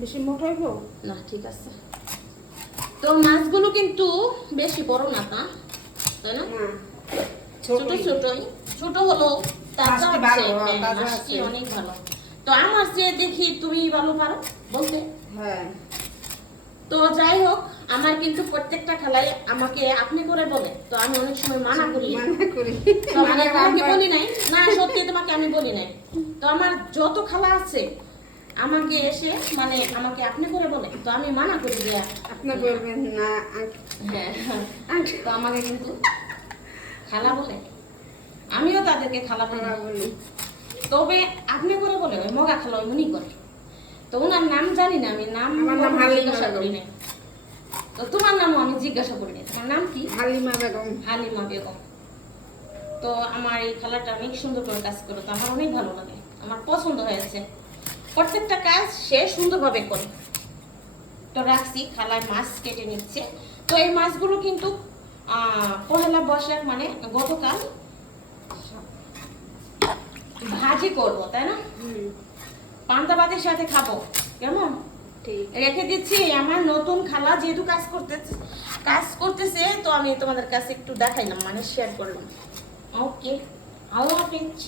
বেশি মোটা হইব না ঠিক আছে। তো মাছগুলো কিন্তু বেশি বড় না, তাই না? না ছোট ছোটই, ছোট হলো তাজা মাছটি আছে, ভালো, হ্যাঁ, তাজা মাছটি আছে। অনেক ভালো। তো আমার চেয়ে দেখি তুমি ভালো পারো বলতে। হ্যাঁ তো যাই হোক, আমার কিন্তু প্রত্যেকটা খেলায় আমাকে আপনি করে বলে, তো আমি অনেক সময় মানা করি। মানা করি তো মানে তোমাকে বলি নাই না, সত্যি তোমাকে আমি বলি নাই। তো আমার যত খালা আছে আমাকে এসে মানে আমাকে আপনি করে বলে, তো আমি মানা করি যে আপনি বলবেন না হ্যাঁ, তো আমাকে কিন্তু খালা বলে, আমিও তাদেরকে খালা বলি। বলি তবে আপনি করে বলে ওই মগা খালা ওই উনি করে। তো ওনার নাম জানি না, আমি নাম আমার নাম হালিমা জিজ্ঞাসা করি বেগম। নাই। তো তোমার নামও আমি জিজ্ঞাসা করি নাই, তোমার নাম কি? হালিমা বেগম। হালিমা বেগম। তো আমার এই খালাটা অনেক সুন্দর করে কাজ করে, তো আমার অনেক ভালো লাগে, আমার পছন্দ হয়েছে। প্রত্যেকটা কাজ সে সুন্দরভাবে করে। তো রাখছি, খালায় মাছ কেটে নিচ্ছে। তো এই মাছগুলো কিন্তু পহেলা বৈশাখ মানে গতকাল ভাজি করব, তাই না? পান্তা ভাতের সাথে খাবো, কেমন? ঠিক রেখে দিচ্ছি। আমার নতুন খালা যেহেতু কাজ করতেছে, তো আমি তোমাদের কাছে একটু দেখাইলাম, মানে শেয়ার করলাম। ওকে, আল্লাহ হাফিজ।